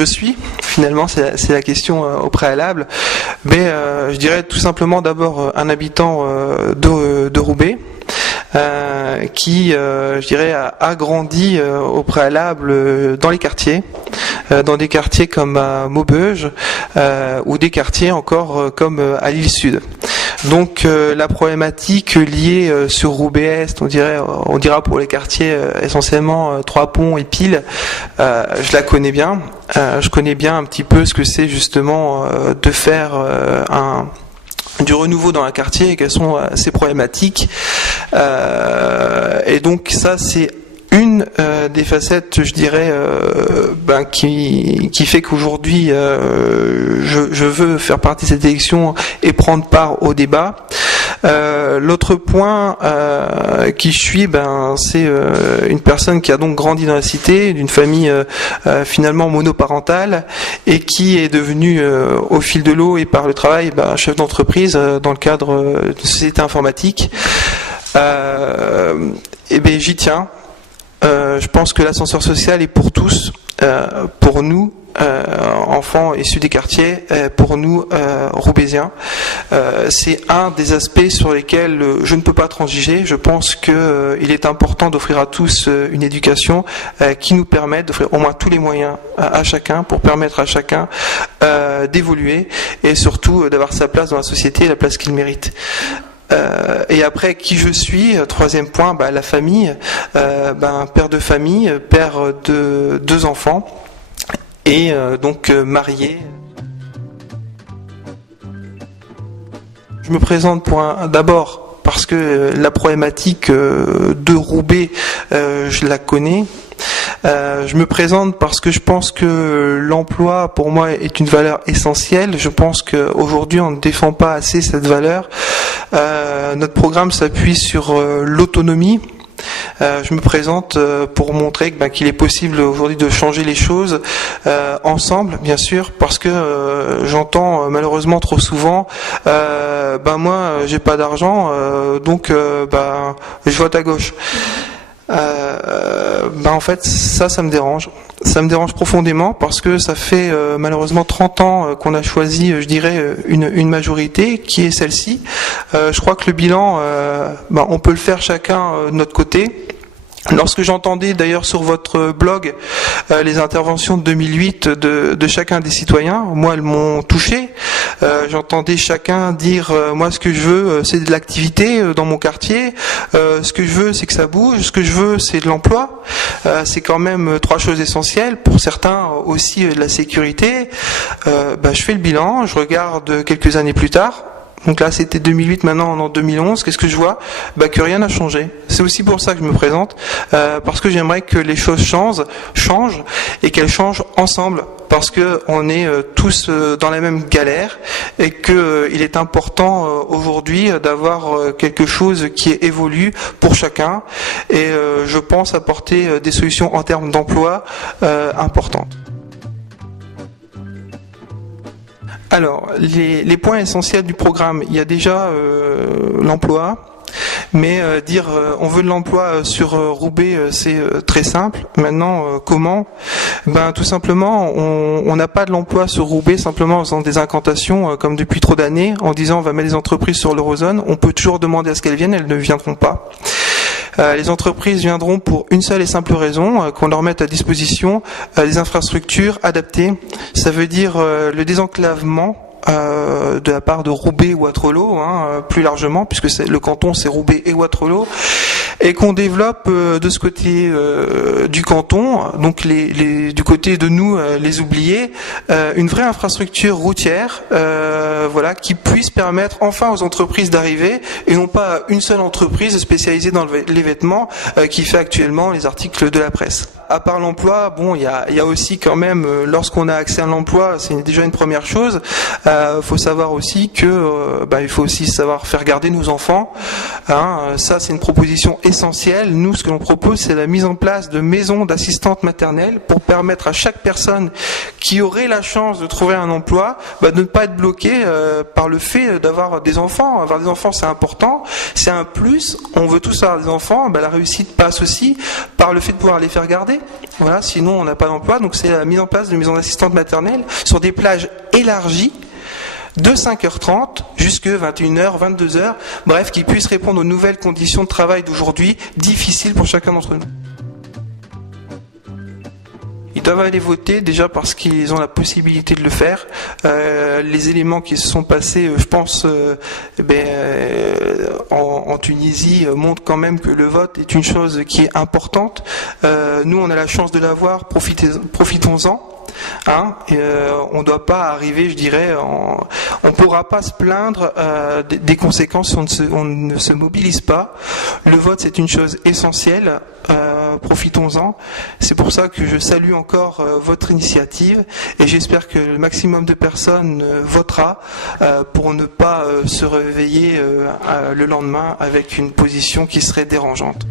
je suis. Finalement, c'est la question au préalable. Mais je dirais tout simplement d'abord un habitant de Roubaix. Qui, je dirais, a grandi au préalable dans les quartiers, dans des quartiers comme à Maubeuge ou des quartiers encore comme à l'île Sud. Donc la problématique liée sur Roubaix-Est, on dira pour les quartiers essentiellement Trois-Ponts et Pile, je la connais bien. Je connais bien un petit peu ce que c'est justement de faire du renouveau dans un quartier et quelles sont ses problématiques. Et donc ça, c'est une des facettes, je dirais, qui fait qu'aujourd'hui je veux faire partie de cette élection et prendre part au débat. L'autre point qui je suis, c'est une personne qui a donc grandi dans la cité, d'une famille finalement monoparentale et qui est devenue au fil de l'eau et par le travail chef d'entreprise dans le cadre d'une société informatique. Et j'y tiens. Je pense que l'ascenseur social est pour tous, pour nous, enfants issus des quartiers, pour nous, Roubaisiens. C'est un des aspects sur lesquels je ne peux pas transiger. Je pense qu'il est important d'offrir à tous une éducation qui nous permette d'offrir au moins tous les moyens à chacun pour permettre à chacun d'évoluer et surtout d'avoir sa place dans la société et la place qu'il mérite. Et après, qui je suis, troisième point, la famille, père de famille, père de 2 enfants, et donc marié. Je me présente d'abord parce que la problématique de Roubaix, je la connais. Je me présente parce que je pense que l'emploi, pour moi, est une valeur essentielle. Je pense qu'aujourd'hui, on ne défend pas assez cette valeur. Notre programme s'appuie sur l'autonomie. Je me présente pour montrer qu'il est possible aujourd'hui de changer les choses ensemble, bien sûr, parce que j'entends malheureusement trop souvent moi j'ai pas d'argent, donc je vote à gauche. En fait ça me dérange. Ça me dérange profondément parce que ça fait malheureusement 30 ans qu'on a choisi, je dirais, une majorité qui est celle-ci. Je crois que le bilan, on peut le faire chacun de notre côté. Lorsque j'entendais d'ailleurs sur votre blog les interventions de 2008 de chacun des citoyens, moi elles m'ont touché. J'entendais chacun dire moi ce que je veux c'est de l'activité dans mon quartier, ce que je veux c'est que ça bouge, ce que je veux c'est de l'emploi. C'est quand même 3 choses essentielles, pour certains aussi de la sécurité. Je fais le bilan, je regarde quelques années plus tard. Donc là, c'était 2008, maintenant on est en 2011. Qu'est-ce que je vois ? Que rien n'a changé. C'est aussi pour ça que je me présente, parce que j'aimerais que les choses changent et qu'elles changent ensemble, parce que on est tous dans la même galère et que il est important aujourd'hui d'avoir quelque chose qui évolue pour chacun. Et je pense apporter des solutions en termes d'emploi importantes. Alors, les points essentiels du programme, il y a déjà l'emploi, mais dire on veut de l'emploi sur Roubaix, c'est très simple. Maintenant, comment ? Tout simplement, on n'a pas de l'emploi sur Roubaix simplement en faisant des incantations comme depuis trop d'années, en disant on va mettre les entreprises sur l'eurozone. On peut toujours demander à ce qu'elles viennent, elles ne viendront pas. Les entreprises viendront pour une seule et simple raison, qu'on leur mette à disposition des infrastructures adaptées. Ça veut dire le désenclavement de la part de Roubaix ou Wattrelos, plus largement, puisque le canton c'est Roubaix et Wattrelos, et qu'on développe de ce côté du canton, donc du côté de nous les oubliés, une vraie infrastructure routière, qui puisse permettre enfin aux entreprises d'arriver, et non pas une seule entreprise spécialisée dans les vêtements qui fait actuellement les articles de la presse. À part l'emploi, il y a aussi quand même, lorsqu'on a accès à l'emploi, c'est déjà une première chose. Faut savoir aussi que il faut aussi savoir faire garder nos enfants. Ça, c'est une proposition essentielle. Nous, ce que l'on propose, c'est la mise en place de maisons d'assistantes maternelles pour permettre à chaque personne qui aurait la chance de trouver un emploi, de ne pas être bloqué par le fait d'avoir des enfants. Avoir des enfants, c'est important, c'est un plus. On veut tous avoir des enfants. La réussite passe aussi par le fait de pouvoir les faire garder. Voilà, sinon on n'a pas d'emploi. Donc c'est la mise en place de maisons d'assistantes maternelles sur des plages élargies de 5h30 jusque 21h, 22h, bref, qui puissent répondre aux nouvelles conditions de travail d'aujourd'hui, difficiles pour chacun d'entre nous. Ils doivent aller voter déjà parce qu'ils ont la possibilité de le faire. Les éléments qui se sont passés, je pense, en Tunisie montrent quand même que le vote est une chose qui est importante. Nous, on a la chance de l'avoir, profitons-en. On ne doit pas arriver, je dirais, on ne pourra pas se plaindre des conséquences si on ne se mobilise pas. Le vote, c'est une chose essentielle. Profitons-en. C'est pour ça que je salue encore votre initiative et j'espère que le maximum de personnes votera pour ne pas se réveiller le lendemain avec une position qui serait dérangeante.